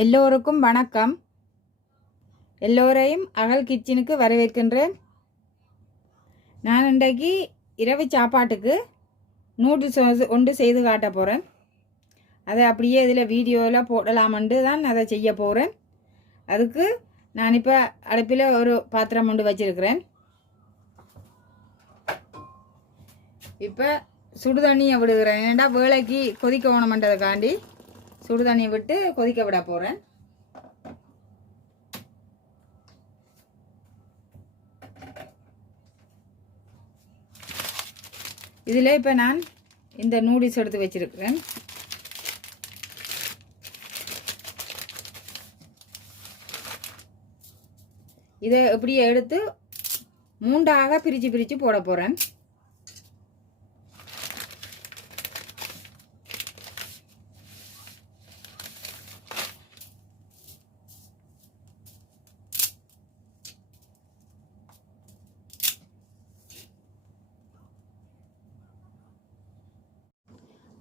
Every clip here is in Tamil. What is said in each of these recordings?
எல்லோருக்கும் வணக்கம். எல்லோரையும் அகல் கிச்சனுக்கு வரவேற்கின்றேன். நான் இன்றைக்கு இரவு சாப்பாட்டுக்கு நூடுல்ஸ் ஒன்று செய்து காட்ட போகிறேன். அதை அப்படியே இதில் வீடியோவில் போடலாமென்று தான் அதை செய்ய போகிறேன். அதுக்கு நான் இப்போ அடுப்பில் ஒரு பாத்திரம் ஒன்று வச்சிருக்கிறேன். இப்போ சுடு தண்ணியை விடுகிறேன். ஏன்னா வேலைக்கு கொதிக்க வேணுமென்றதுக்காண்டி சுடு தண்ணியை விட்டு கொதிக்க விட போகிறேன். இதில் இப்போ நான் இந்த நூடுல்ஸ் எடுத்து வச்சிருக்கிறேன். இதை இப்படியே எடுத்து மூண்டாக பிரித்து போட போகிறேன்.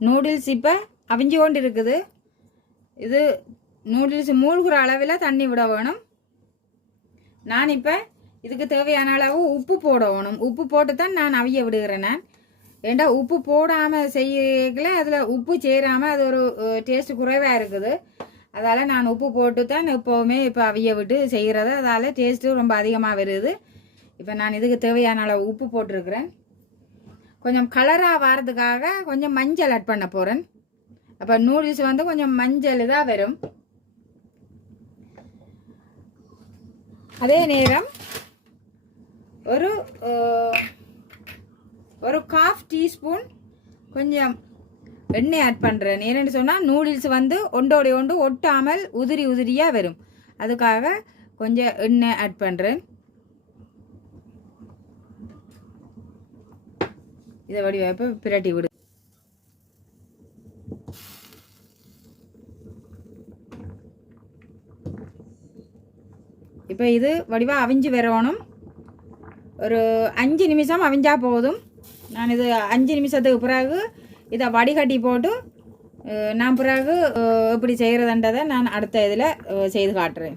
நூடுல்ஸ் இப்போ அவிஞ்சு கொண்டு இருக்குது. இது நூடுல்ஸ் மூழ்கிற அளவில் தண்ணி விட வேணும். நான் இப்போ இதுக்கு தேவையான அளவு உப்பு போட வேணும். உப்பு போட்டு தான் நான் அவிய விடுகிறேன். நான் ஏண்டா உப்பு போடாமல் செய்யல அதில் உப்பு சேராமல் அது ஒரு டேஸ்ட்டு குறைவாக இருக்குது. அதால் நான் உப்பு போட்டு தான் எப்போவுமே இப்போ அவிய விட்டு செய்கிறது. அதால் டேஸ்ட்டு ரொம்ப அதிகமாக வருது. இப்போ நான் இதுக்கு தேவையான அளவு உப்பு போட்டிருக்கிறேன். கொஞ்சம் கலராக வரதுக்காக கொஞ்சம் மஞ்சள் ஆட் பண்ண போகிறேன். அப்போ நூடுல்ஸ் வந்து கொஞ்சம் மஞ்சள் தான் வரும். அதே நேரம் ஒரு 1/2 டீஸ்பூன் கொஞ்சம் எண்ணெய் ஆட் பண்ணுறேன். ஏன்னு சொன்னால் நூடுல்ஸ் வந்து ஒன்றோடைய ஒன்று ஒட்டாமல் உதிரியாக வரும். அதுக்காக கொஞ்சம் எண்ணெய் ஆட் பண்ணுறேன். இதை வடிவமைப்பு பிரட்டி விடு. இப்போ இது வடிவாக அவிஞ்சு வரணும். ஒரு 5 நிமிஷம் அவிஞ்சா போதும். நான் இது 5 நிமிஷத்துக்கு பிறகு இதை வடிகட்டி போட்டு நான் பிறகு எப்படி செய்கிறதுன்றதை நான் அடுத்த இதில் செய்து காட்டுறேன்.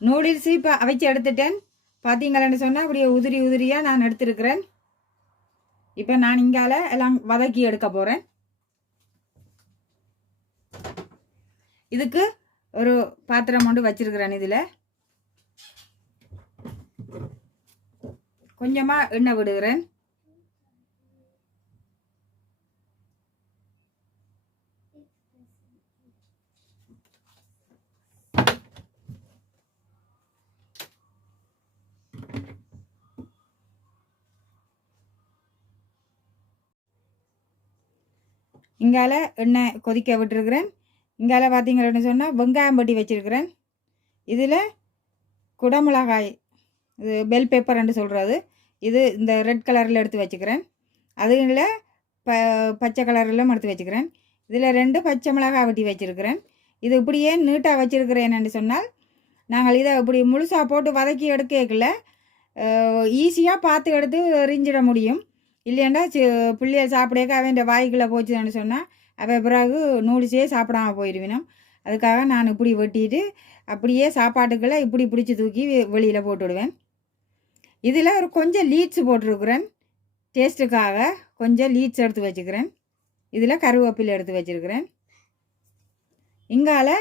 நூடுல்ஸ் இப்போ அவிச்சு எடுத்துட்டேன். பார்த்தீங்களேன்னு சொன்னால் அப்படியே உதிரியாக நான் எடுத்துருக்கிறேன். இப்போ நான் இங்கால எல்லாம் வதக்கி எடுக்க போகிறேன். இதுக்கு ஒரு பாத்திரம் கொண்டு வச்சிருக்கிறேன். இதில் கொஞ்சமாக எண்ணெய் விடுகிறேன். இங்கால எண்ணெய் கொதிக்க விட்டுருக்கிறேன். இங்கால பார்த்தீங்கன்னு சொன்னால் வெங்காயம் பட்டி வச்சுருக்கிறேன். இதில் குடமிளகாய், இது பெல் பெப்பர்ன்னு சொல்கிறது, இது இந்த ரெட் கலரில் எடுத்து வச்சுக்கிறேன். அதில் பச்சை கலரிலும் எடுத்து வச்சுக்கிறேன். இதில் 2 பச்சை மிளகாய் வெட்டி வச்சுருக்கிறேன். இது இப்படியே நீட்டாக வச்சுருக்கிறேன்னு சொன்னால் நாங்கள் இதை இப்படி முழுசாக போட்டு வதக்கி எடுக்கல ஈஸியாக பார்த்து எடுத்து எரிஞ்சிட முடியும். இல்லையாண்டா பிள்ளைகள் சாப்பிடக்க அவன் வாய்க்குள்ளே போச்சுன்னு சொன்னால் அவன் பிறகு நூடுல்ஸே சாப்பிடாமல் போயிடுவினோம். அதுக்காக நான் இப்படி வெட்டிட்டு அப்படியே சாப்பாட்டுக்குள்ளே இப்படி பிடிச்சி தூக்கி வெளியில் போட்டு விடுவேன். இதில் ஒரு கொஞ்சம் லீட்ஸ் போட்டிருக்கிறேன். டேஸ்ட்டுக்காக கொஞ்சம் லீட்ஸ் எடுத்து வச்சுக்கிறேன். இதில் கருவேப்பிலை எடுத்து வச்சுருக்கிறேன். இங்கால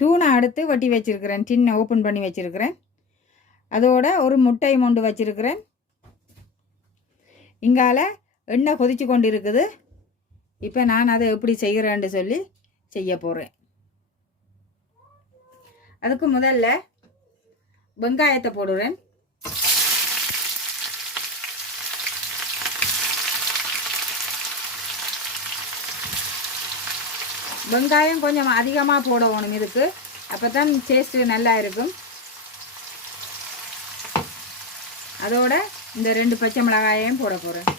டூனா எடுத்து வெட்டி வச்சுருக்கிறேன். டின்னை ஓப்பன் பண்ணி வச்சுருக்கிறேன். அதோட ஒரு முட்டை மொண்டு வச்சுருக்கிறேன். இங்கால எண்ணெய் கொதிச்சு கொண்டு இருக்குது. இப்போ நான் அதை எப்படி செய்கிறேன்னு சொல்லி செய்ய போகிறேன். அதுக்கு முதல்ல வெங்காயத்தை போடுறேன். வெங்காயம் கொஞ்சம் அதிகமாக போடணும் இதுக்கு. அப்போ தான் டேஸ்ட்டு நல்லா இருக்கும். அதோட இந்த 2 பச்சை மிளகாயையும் போட போகிறேன்.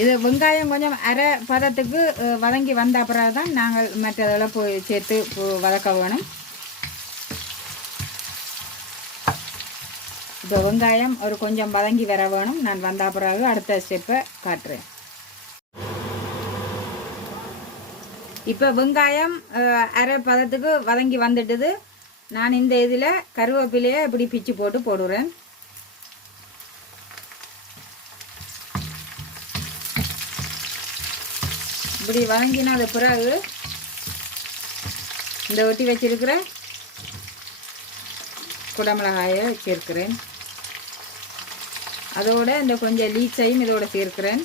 இது வெங்காயம் கொஞ்சம் அரை பதத்துக்கு வதங்கி வந்த அப்புறம் தான் நாங்கள் மற்றதெல்லாம் போய் சேர்த்து வதக்க வேணும். இப்போ வெங்காயம் ஒரு கொஞ்சம் வதங்கி வர வேணும். நான் வந்த பிறகு அடுத்த ஸ்டெப்பை காட்டுறேன். இப்போ வெங்காயம் அரை பதத்துக்கு வதங்கி வந்துட்டுது. நான் இந்த இதில் கருவேப்பிலையை இப்படி பிச்சு போட்டு போடுறேன். இப்படி வதங்கினது பிறகு இந்த ஒட்டி வச்சிருக்கிற குடமிளகாயை சேர்க்கிறேன். அதோட இந்த கொஞ்சம் லீச்சையும் இதோட சேர்க்கிறேன்.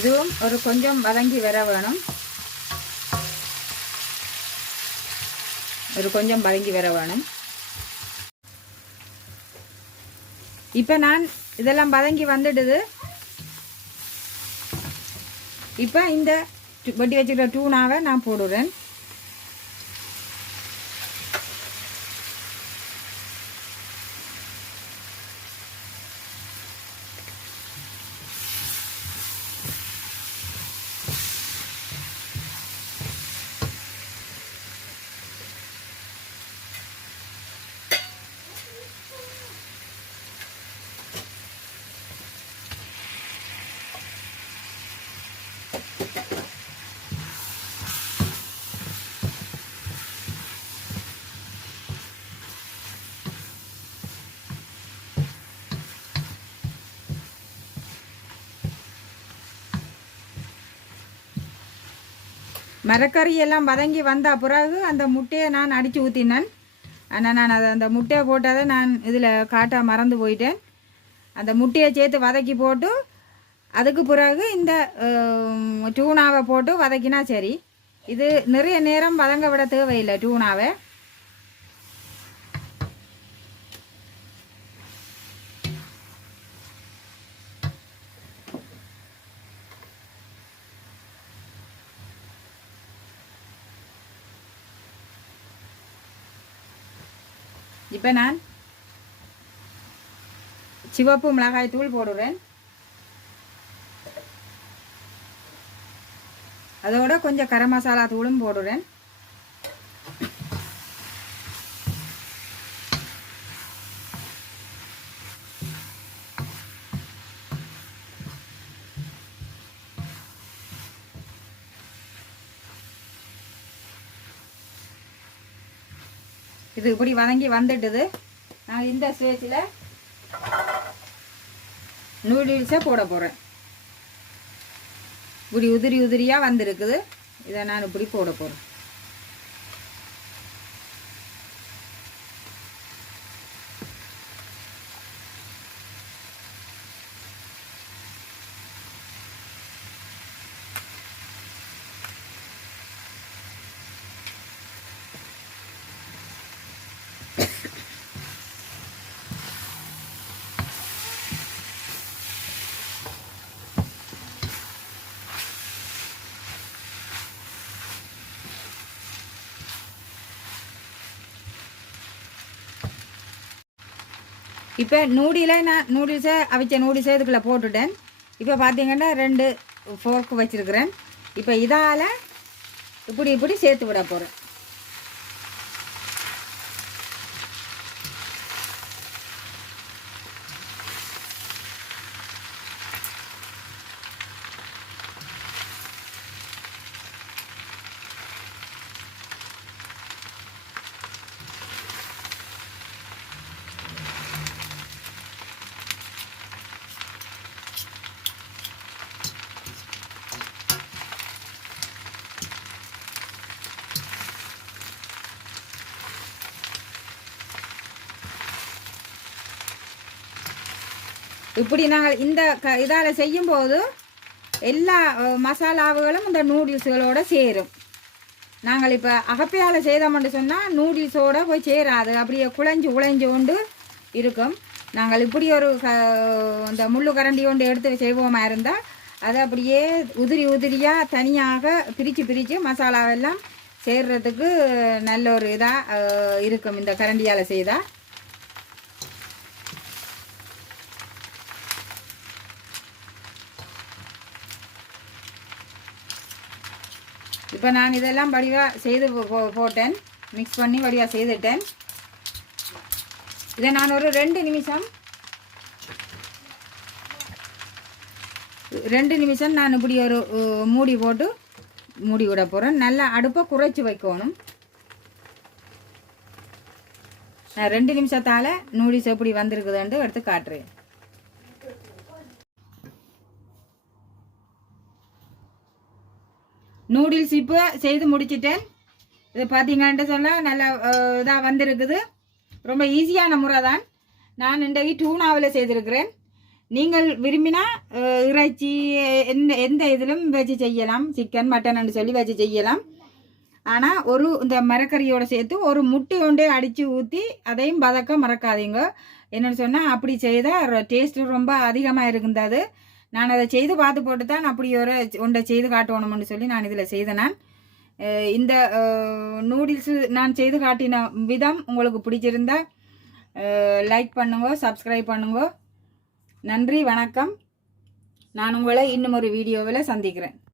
இதுவும் ஒரு கொஞ்சம் வதங்கி வர வேணும். ஒரு கொஞ்சம் வதங்கி வர வேணும். இப்போ நான் இதெல்லாம் வதங்கி வந்துடுது. இப்போ இந்த வெட்டி வச்சுக்கிற டூனாவை நான் போடுறேன். மரக்கறி எல்லாம் வதங்கி வந்த பிறகு அந்த முட்டையை நான் அடித்து ஊற்றினேன். ஆனால் நான் அந்த முட்டையை போட்டதை நான் இதில் காட்ட மறந்து போயிட்டேன். அந்த முட்டையை சேர்த்து வதக்கி போட்டு அதுக்கு பிறகு இந்த டூனாவை போட்டு வதக்கினா சரி. இது நிறைய நேரம் வதங்க விட தேவையில்லை டூனாவை. இப்போ நான் சிவப்பு மிளகாய் தூள் போடுறேன். அதோட கொஞ்சம் கரம் மசாலா தூளும் போடுறேன். இது இப்படி வதங்கி வந்துட்டுது. நான் இந்த ஸ்டேஜில் நூடுல்ஸை போட போகிறேன். இப்படி உதிரி உதிரியாக வந்திருக்குது. இதை நான் இப்படி போட போகிறேன். இப்போ நான் அவிச்ச நூடுல்ஸை இதுக்குள்ளே போட்டுட்டேன். இப்போ பார்த்தீங்கன்னா 2 ஃபோர்க்கு வச்சுருக்கிறேன். இப்போ இதால் இப்படி சேர்த்து விட போகிறேன். இப்படி நாங்கள் இந்த இதால் செய்யும்போது எல்லா மசாலாவுகளும் இந்த நூடுல்ஸுகளோடு சேரும். நாங்கள் இப்போ அகப்பையால் செய்தோம்னு சொன்னால் நூடுல்ஸோடு போய் சேராது, அப்படியே குழைஞ்சு கொண்டு இருக்கும். நாங்கள் இப்படி ஒரு இந்த முள்ளு கரண்டி கொண்டு எடுத்து செய்வோமா இருந்தால் அதை அப்படியே உதிரியாக தனியாக பிரித்து மசாலாவெல்லாம் செய்கிறதுக்கு நல்ல ஒரு இதாக இருக்கும் இந்த கரண்டியால் செய்தால். இப்போ நான் இதெல்லாம் வடிவாக செய்து போட்டேன், மிக்ஸ் பண்ணி வடிவாக செய்துட்டேன். இதை நான் ஒரு 2 நிமிஷம் நான் இப்படி ஒரு மூடி போட்டு மூடி விட போகிறேன். நல்லா அடுப்பை குறைச்சி வைக்கணும். நான் 2 நிமிஷத்தால் நூடுல்ஸ் எப்படி வந்திருக்குதுன்ட்டு எடுத்து காட்டுறேன். நூடுல்ஸ் இப்போ செய்து முடிச்சிட்டேன். இது பார்த்தீங்கன்ட்டு சொன்னால் நல்லா இதாக வந்திருக்குது. ரொம்ப ஈஸியான முறை தான். நான் இன்றைக்கு டூனாவில் செய்திருக்கிறேன். நீங்கள் விரும்பினா இறைச்சி எந்த இதிலும் வச்சு செய்யலாம், சிக்கன் மட்டன் சொல்லி வச்சு செய்யலாம். ஆனால் இந்த மரக்கறியோடு சேர்த்து ஒரு முட்டை கொண்டே அடித்து ஊற்றி அதையும் வதக்க மறக்காதீங்க. என்னென்னு சொன்னால் அப்படி செய்தால் டேஸ்ட்டு ரொம்ப அதிகமாக இருக்கின்றது. நான் அதை செய்து பார்த்து போட்டு தான் அப்படி ஒன்றை செய்து காட்டணும்னு சொல்லி நான் இதில் செய்தேன். நான் இந்த நூடுல்ஸு நான் செய்து காட்டின விதம் உங்களுக்கு பிடிச்சிருந்தா லைக் பண்ணுங்க, சப்ஸ்கிரைப் பண்ணுங்க. நன்றி, வணக்கம். நான் உங்களை இன்னும் ஒரு வீடியோவில் சந்திக்கிறேன்.